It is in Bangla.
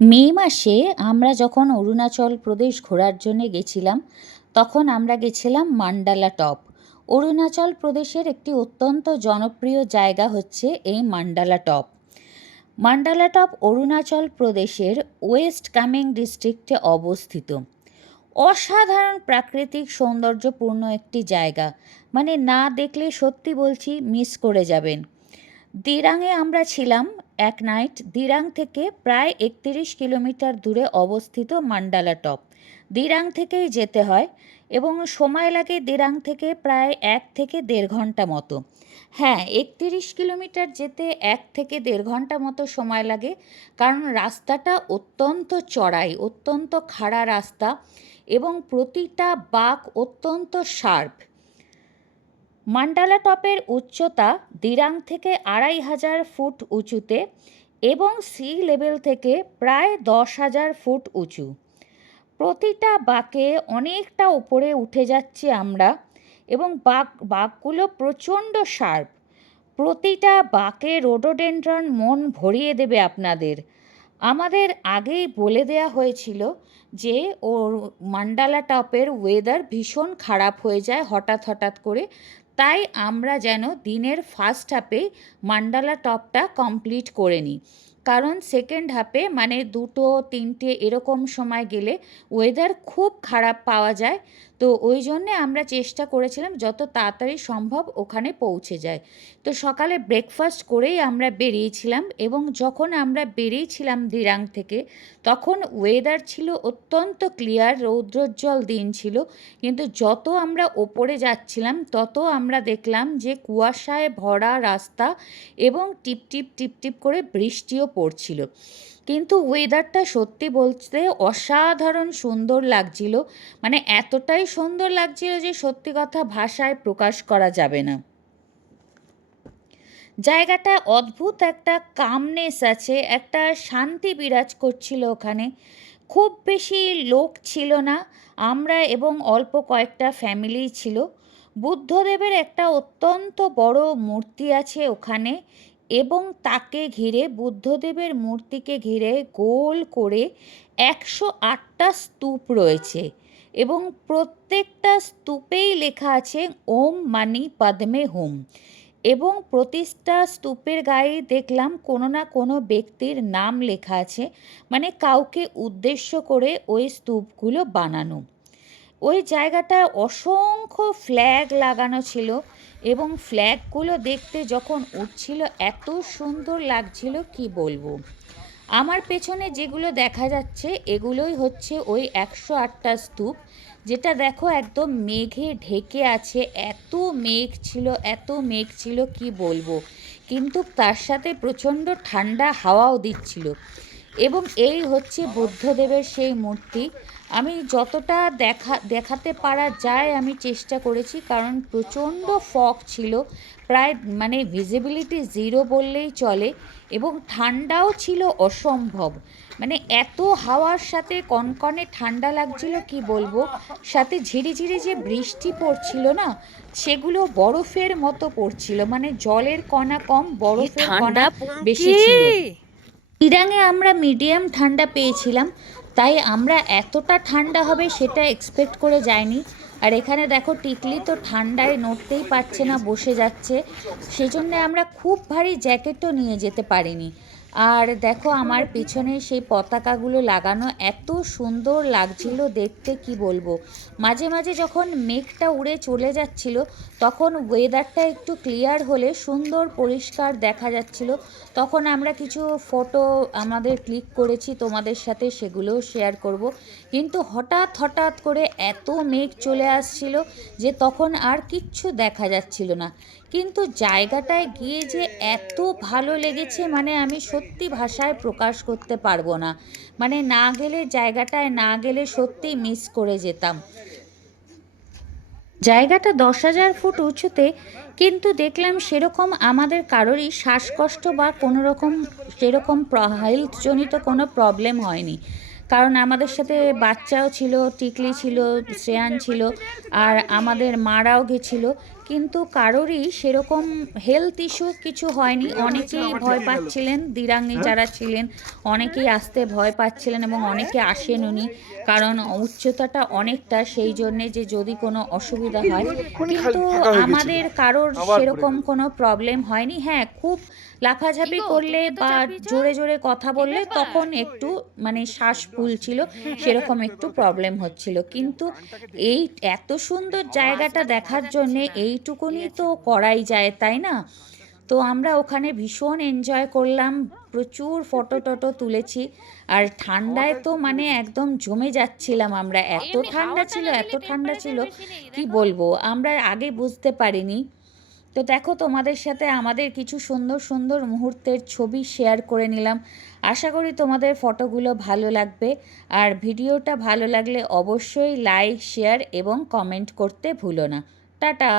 মে মাসে আমরা যখন অরুণাচল প্রদেশ ঘোরার জন্যে গেছিলাম, তখন আমরা গেছিলাম মান্ডালা টপ। অরুণাচল প্রদেশের একটি অত্যন্ত জনপ্রিয় জায়গা হচ্ছে এই মান্ডালা টপ। মান্ডালা টপ অরুণাচল প্রদেশের ওয়েস্ট কামেং ডিস্ট্রিক্টে অবস্থিত। অসাধারণ প্রাকৃতিক সৌন্দর্যপূর্ণ একটি জায়গা। মানে না দেখলে সত্যি বলছি, মিস করে যাবেন। দিরাংয়ে আমরা ছিলাম এক নাইট দিরাং থেকে প্রায় একতিরিশ কিলোমিটার দূরে অবস্থিত মান্ডালা টপ। দিরাং থেকেই যেতে হয় এবং সময় লাগে দিরাং থেকে প্রায় এক থেকে দেড় ঘণ্টা মতো। হ্যাঁ একতিরিশ কিলোমিটার যেতে এক থেকে দেড় ঘণ্টা মতো সময় লাগে কারণ রাস্তাটা অত্যন্ত চড়াই, অত্যন্ত খাড়া রাস্তা এবং প্রতিটা বাঁক অত্যন্ত শার্প। মান্ডালা টপের উচ্চতা দিরাং থেকে আড়াই হাজার ফুট উঁচুতে এবং সি লেভেল থেকে প্রায় দশ হাজার ফুট উঁচু। প্রতিটা বাঁকে অনেকটা উপরে উঠে যাচ্ছি আমরা এবং বাঘ বাঘগুলো প্রচণ্ড শার্প। প্রতিটা বাঁকে রোডোডেন্ড্রন মন ভরিয়ে দেবে আপনাদের। আমাদের আগেই বলে দেয়া হয়েছিল যে, ওর মান্ডালা টপের ওয়েদার ভীষণ খারাপ হয়ে যায় হঠাৎ হঠাৎ করে। তাই আমরা যেন দিনের ফার্স্ট হাফে মান্ডালা টপটা কমপ্লিট করে নিই। কারণ সেকেন্ড হাফে মানে দুটো, তিনটে এরকম সময় গেলে ওয়েদার খুব খারাপ পাওয়া যায়। তো ওই জন্যে আমরা চেষ্টা করেছিলাম যত তাড়াতাড়ি সম্ভব ওখানে পৌঁছে যায়। তো সকালে ব্রেকফাস্ট করেই আমরা বেরিয়েছিলাম এবং যখন আমরা বেরিয়েছিলাম দিরাং থেকে, তখন ওয়েদার ছিল অত্যন্ত ক্লিয়ার রৌদ্রোজ্জ্বল দিন ছিল। কিন্তু যত আমরা ওপরে যাচ্ছিলাম, তত আমরা দেখলাম যে কুয়াশায় ভরা রাস্তা এবং টিপ টিপ টিপ টিপ করে বৃষ্টিও পড়ছিল। কিন্তু ওয়েদারটা সত্যি বলতে অসাধারণ সুন্দর লাগছিল। মানে এতটাই সুন্দর লাগছিল যে সত্যি কথা ভাষায় প্রকাশ করা যাবে না। জায়গাটা অদ্ভুত একটা কামনেস আছে, একটা শান্তি বিরাজ করছিল ওখানে। খুব বেশি লোক ছিল না, আমরা এবং অল্প কয়েকটা ফ্যামিলি ছিল। বুদ্ধদেবের একটা অত্যন্ত বড় মূর্তি আছে ওখানে। এবং তাকে ঘিরে বুদ্ধদেবের মূর্তিকে ঘিরে গোল করে একশো আটটা স্তূপ রয়েছে এবং প্রত্যেকটা স্তূপেই লেখা আছে ওম মানি পদ্মে হোম। এবং প্রতিষ্ঠা স্তূপের গায়ে দেখলাম কোনো না কোনো ব্যক্তির নাম লেখা আছে মানে কাউকে উদ্দেশ্য করে ওই স্তূপগুলো বানানো। ওই জায়গাটায় অসংখ্য ফ্ল্যাগ লাগানো ছিল এবং ফ্ল্যাগগুলো দেখতে যখন উঠছিল এত সুন্দর লাগছিল, কি বলব? আমার পেছনে যেগুলো দেখা যাচ্ছে, এগুলোই হচ্ছে ওই একশো আটটা স্তূপ। যেটা দেখো একদম মেঘে ঢেকে আছে, এত মেঘ ছিল, এত মেঘ ছিল, কি বলব? কিন্তু তার সাথে প্রচণ্ড ঠান্ডা হাওয়াও দিচ্ছিল। এবং এই হচ্ছে বুদ্ধদেবের সেই মূর্তি। আমি যতটা দেখা দেখাতে পারা যায় আমি চেষ্টা করেছি কারণ প্রচণ্ড ফগ ছিল প্রায় মানে ভিজিবিলিটি জিরো বললেই চলে এবং ঠান্ডাও ছিল অসম্ভব। মানে এত হাওয়ার সাথে কনকনে ঠান্ডা লাগছিল কি বলব? সাথে ঝিরিঝিরি যে বৃষ্টি পড়ছিল না সেগুলো বরফের মতো পড়ছিল মানে জলের কণা কম বরফের কণা বেশি ছিল। ইরাঙে আমরা মিডিয়াম ঠান্ডা পেয়েছিলাম তাই আমরা এতটা ঠান্ডা হবে সেটা এক্সপেক্ট করে যাইনি। আর এখানে দেখো টিকলি তো ঠান্ডায় নড়তেই পারছে না, বসে যাচ্ছে। সেজন্য আমরা খুব ভারী জ্যাকেটও নিয়ে যেতে পারিনি। আর দেখো আমার পিছনে সেই পতাকাগুলো লাগানো এত সুন্দর লাগছিল দেখতে, কি বলব? মাঝে মাঝে যখন মেঘটা উড়ে চলে যাচ্ছিল, তখন ওয়েদারটা একটু ক্লিয়ার হলে সুন্দর পরিষ্কার দেখা যাচ্ছিল। তখন আমরা কিছু ফটো আমাদের ক্লিক করেছি, তোমাদের সাথে সেগুলোও শেয়ার করব। কিন্তু হঠাৎ হঠাৎ করে এত মেঘ চলে আসছিল যে তখন আর কিচ্ছু দেখা যাচ্ছিল না। কিন্তু জায়গাটায় গিয়ে যে এত ভালো লেগেছে মানে আমি সত্যি ভাষায় প্রকাশ করতে পারব না। মানে না গেলে জায়গাটায়, না গেলে সত্যি মিস করে যেতাম। জায়গাটা দশ হাজার ফুট উঁচুতে কিন্তু দেখলাম সেরকম আমাদের কারোরই শ্বাসকষ্ট বা কোনো রকম, সেরকম হেলথজনিত কোনো প্রবলেম হয়নি। কারণ আমাদের সাথে বাচ্চাও ছিল, টিকলি ছিল, শ্রেয়ান ছিল, আর আমাদের মারাও গেছিল। কিন্তু কারোরই সেরকম হেলথ ইস্যু কিছু হয়নি। অনেকেই ভয় পাচ্ছিলেন দিরাঙ্গি যারা ছিলেন অনেকেই আসতে ভয় পাচ্ছিলেন এবং অনেকে আসেন উনি কারণ উচ্চতাটা অনেকটা সেই জন্যে যে যদি কোনো অসুবিধা হয়। কিন্তু আমাদের কারোর সেরকম কোনো প্রবলেম হয়নি। হ্যাঁ খুব লাফাঝাপি করলে বা জোরে জোরে কথা বললে তখন একটু মানে শ্বাস ফুলছিল সেরকম একটু প্রবলেম হচ্ছিল। কিন্তু এই এত সুন্দর জায়গাটা দেখার জন্যে এইটুকুনি তো করাই যায় তাই না? তো আমরা ওখানে ভীষণ এনজয় করলাম প্রচুর ফটো টটো তুলেছি। আর ঠান্ডায় তো মানে একদম জমে যাচ্ছিলাম আমরা। এত ঠান্ডা ছিল এত ঠান্ডা ছিল কি বলব? আমরা আগে বুঝতে পারিনি। তো দেখো তোমাদের সাথে আমাদের কিছু সুন্দর সুন্দর মুহূর্তের ছবি শেয়ার করে নিলাম। আশা করি তোমাদের ফটোগুলো ভালো লাগবে। আর ভিডিওটা ভালো লাগলে অবশ্যই লাইক শেয়ার এবং কমেন্ট করতে ভুলো না। টাটা